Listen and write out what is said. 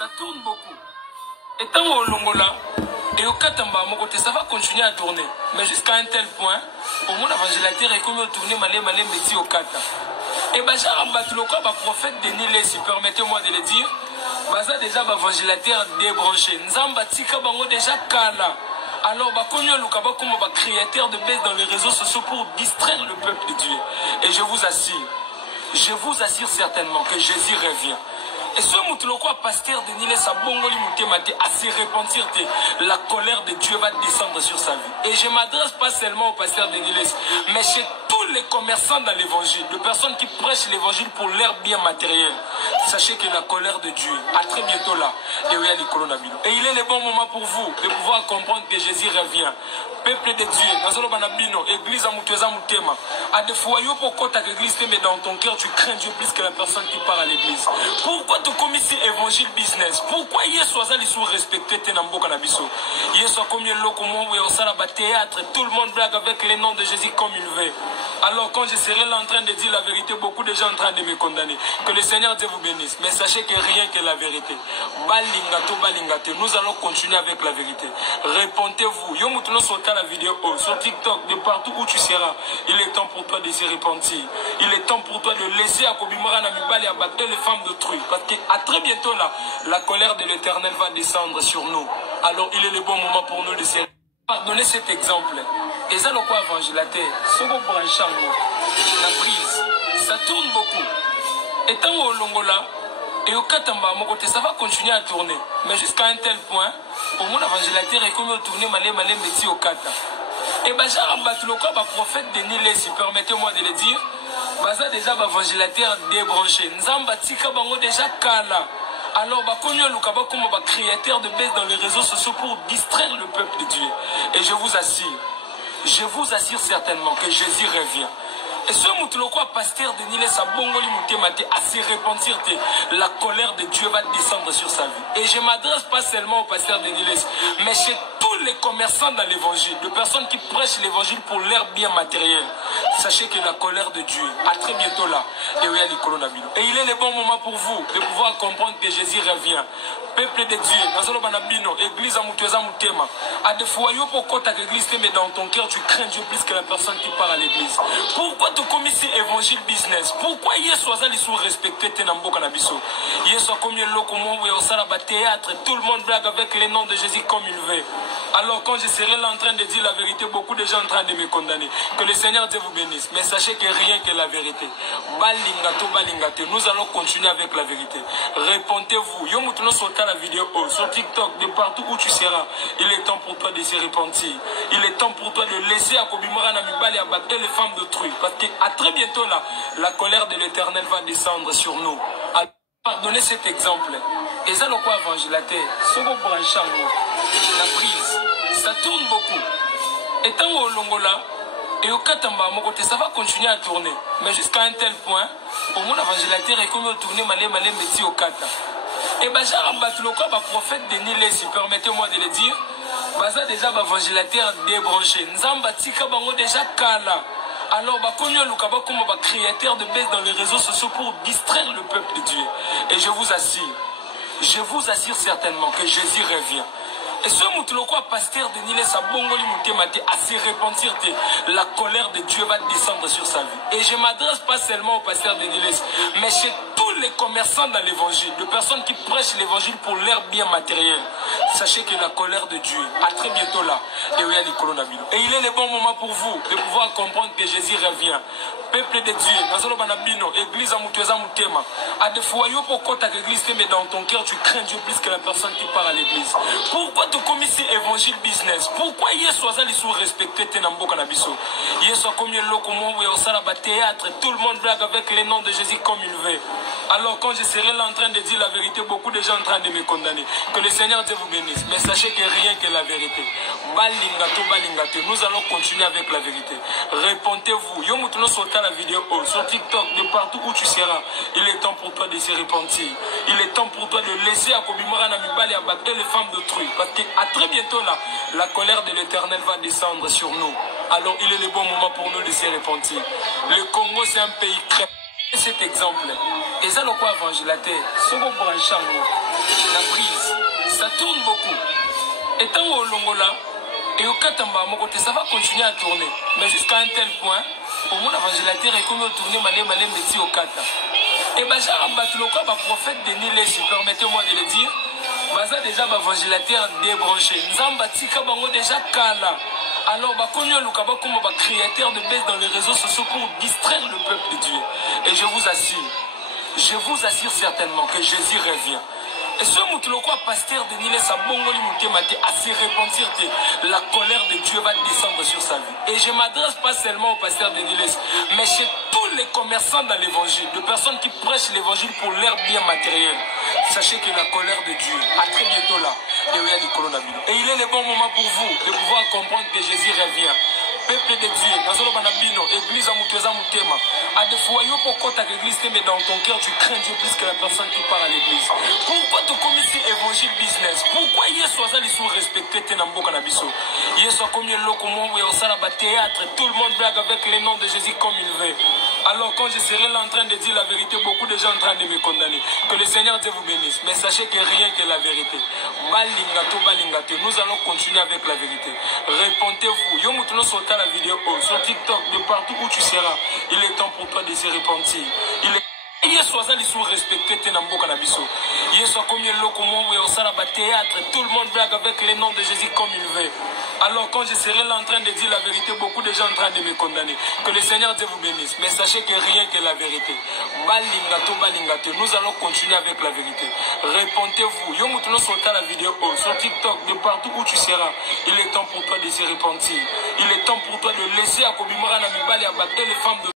ça tourne beaucoup. Et tant au Longola, et au Katamba, mon côté, ça va continuer à tourner. Mais jusqu'à un tel point, au monde évangélateur est comme tourner malé métier au Kata. Et Bachar Ambatuloko, prophète de Nile, si permettez-moi de le dire, Baza déjà évangélateur débranché. Nzamba Tika Bango déjà Kala. Alors, Bakonyo Lukaba comme créateur de baisse dans les réseaux sociaux pour distraire le peuple de Dieu. Et je vous assure certainement que Jésus revient. Et ce Moutuloko, pasteur de Nile Sabongoli Moutemate, à se repentir, la colère de Dieu va descendre sur sa vie. Et je ne m'adresse pas seulement au pasteur de Nile, mais chez tous les commerçants dans l'évangile, de personnes qui prêchent l'évangile pour leur bien matériel. Sachez que la colère de Dieu, à très bientôt là, et il est le bon moment pour vous de pouvoir comprendre que Jésus revient. Peuple de Dieu, église à Moutoueza Moutema, à des foyers pour que ta église mais dans ton cœur, tu crains Dieu plus que la personne qui part à l'église. Pourquoi tu commis ici évangile business? Pourquoi hier soir ils sont respectés Tenambo Kanabiso? Hier soir combien de locaux au Salaba théâtre, tout le monde blague avec les noms de Jésus comme il veut. Alors quand je serai là en train de dire la vérité, beaucoup de gens en train de me condamner. Que le Seigneur Dieu vous bénisse. Mais sachez que rien que la vérité. Balingato, balingato. Nous allons continuer avec la vérité. Répondez-vous. Yo moutono sauta la vidéo sur TikTok, de partout où tu seras. Il est temps pour toi de se repentir. Il est temps pour toi de laisser à Kobimara Namibali abattre les femmes d'autrui. Parce qu'à très bientôt là, la colère de l'Éternel va descendre sur nous. Alors il est le bon moment pour nous de se pardonner cet exemple. Et ça, le quoi évangélateur, ce qu'on branche la prise, ça tourne beaucoup. Et tant au Longola, et au Katamba, mon côté, ça va continuer à tourner. Mais jusqu'à un tel point, au monde évangélateur est comme tourner malé métier au Kata. Et Bachar Ambatuloko, prophète de Nile, si permettez-moi de le dire, Baza déjà évangélateur débranché. Nzamba Tika Bango déjà Kala. Alors, Bakonyo Lukaba comme créateur de baisse dans les réseaux sociaux pour distraire le peuple de Dieu. Et je vous assure certainement que Jésus revient. Et ce Moutuloko, pasteur de Nile Sabongoli Moutemate, à se repentir, la colère de Dieu va descendre sur sa vie. Et je ne m'adresse pas seulement au pasteur de Nile, mais chez tous les commerçants dans l'évangile, de personnes qui prêchent l'évangile pour leur bien matériel. Sachez que la colère de Dieu, à très bientôt là, et il est le bon moment pour vous de pouvoir comprendre que Jésus revient. Peuple de Dieu, église à Moutoueza Moutema, à des foyers pour que ta église mais dans ton cœur, tu crains Dieu plus que la personne qui part à l'église. Pourquoi tu commis ici évangile business? Pourquoi hier soir ils sont respectés Tenambo Kanabiso? Hier soir combien de locaux au Salaba théâtre, tout le monde blague avec les noms de Jésus comme il veut. Alors quand je serai là en train de dire la vérité, beaucoup de gens en train de me condamner. Que le Seigneur Dieu vous bénisse. Mais sachez que rien que la vérité. Balingato, balingato. Nous allons continuer avec la vérité. Répondez-vous. Yo moutono sauta la vidéo sur TikTok, de partout où tu seras. Il est temps pour toi de se repentir. Il est temps pour toi de laisser à Kobimara Namibali abattre les femmes d'autrui. Parce qu'à très bientôt là, la colère de l'Éternel va descendre sur nous. Alors, pardonnez cet exemple. Et ça, le quoi évangélateur, ce qu'on branche la prise, ça tourne beaucoup. Et tant au Longola, et au Katamba, mon côté, ça va continuer à tourner. Mais jusqu'à un tel point, au monde évangélateur est comme tourner malé métier au Kata. Et Bachar Ambatuloko, prophète de Nile, si permettez-moi de le dire, Baza déjà évangélateur débranché. Nzamba Tika Bango déjà Kala. Alors, Bakonyo Lukaba comme créateur de baisse dans les réseaux sociaux pour distraire le peuple de Dieu. Et je vous assure certainement que Jésus revient. Et ce Moutuloko, pasteur de Nile Sabongoli Moutemate, à se repentir, la colère de Dieu va descendre sur sa vie. Et je ne m'adresse pas seulement au pasteur de Nile, mais chez tous les commerçants dans l'évangile, de personnes qui prêchent l'évangile pour leur bien matériel. Sachez que la colère de Dieu, à très bientôt là, et il est le bon moment pour vous de pouvoir comprendre que Jésus revient. Peuple de Dieu, église à Moutoueza Moutema, à des foyers pour que ta église mais dans ton cœur, tu crains Dieu plus que la personne qui part à l'église. Pourquoi tu commis ici évangile business? Pourquoi hier soir ils sont respectés Tenambo Kanabiso? Hier soir combien de locaux au Salaba théâtre, tout le monde blague avec les noms de Jésus comme il veut. Alors quand je serai là en train de dire la vérité, beaucoup de gens en train de me condamner. Que le Seigneur Dieu vous bénisse. Mais sachez que rien que la vérité. Balingato, balingato. Nous allons continuer avec la vérité. Répondez-vous. Yo moutono sauta la vidéo sur TikTok, de partout où tu seras. Il est temps pour toi de se repentir. Il est temps pour toi de laisser à Kobimara Namibali abattre les femmes d'autrui. Parce qu'à très bientôt là, la colère de l'Éternel va descendre sur nous. Alors il est le bon moment pour nous de se repentir. Le Congo c'est un pays très... Cet exemple, et ça le quoi évangélateur, ce qu'on branche en nous. tourne beaucoup. Et tant au longola, et au katamba, mon côté, ça va continuer à tourner. Mais jusqu'à un tel point, au monde évangélateur est comme tourner malé métier au kata. Et Baja Rambatuloko, prophète de Nile, permettez-moi de le dire, Baza déjà évangélateur débranché. Nzambatika bango déjà kala. Alors, comme créateur de baisse dans les réseaux sociaux pour distraire le peuple de Dieu. Et je vous assure certainement que Jésus revient. Et ce moutuloko pasteur de Nile Sabongoli Moutemate à se repentir, la colère de Dieu va descendre sur sa vie. Et je ne m'adresse pas seulement au pasteur de Nile, mais chez tous les commerçants dans l'évangile, de personnes qui prêchent l'évangile pour leur bien matériel. Sachez que la colère de Dieu, à très bientôt là, et il est le bon moment pour vous de pouvoir comprendre que Jésus revient. Peuple de Dieu, église à Moutouza Moutema. À des foyers pour côté l'église, mais dans ton cœur, tu crains Dieu plus que la personne qui part à l'église. Pourquoi tu commis évangile business? Pourquoi Yesu les sous respecté Tenambo Canabiso? Yesu a commis le comment et au salaba théâtre, tout le monde blague avec les noms de Jésus comme il veut. Alors quand je serai là en train de dire la vérité, beaucoup de gens en train de me condamner. Que le Seigneur Dieu vous bénisse. Mais sachez que rien que la vérité. Balingato, nous allons continuer avec la vérité. Répentez-vous. Yo moutono sauta la vidéo sur TikTok, de partout où tu seras. Il est temps pour toi de se repentir. Yesu azali sous respecté Tenambo Canabiso. Yesu a commis le comment et au salaba théâtre, tout le monde blague avec les noms de Jésus comme il veut. Alors quand je serai là en train de dire la vérité, beaucoup de gens en train de me condamner. Que le Seigneur Dieu vous bénisse. Mais sachez que rien que la vérité. Balingato, nous allons continuer avec la vérité. Répentez-vous. Yo moutono sauta la vidéo sur TikTok, de partout où tu seras. Il est temps pour toi de se repentir. Il est temps pour toi de laisser à Kobimara Namibali abattre les femmes de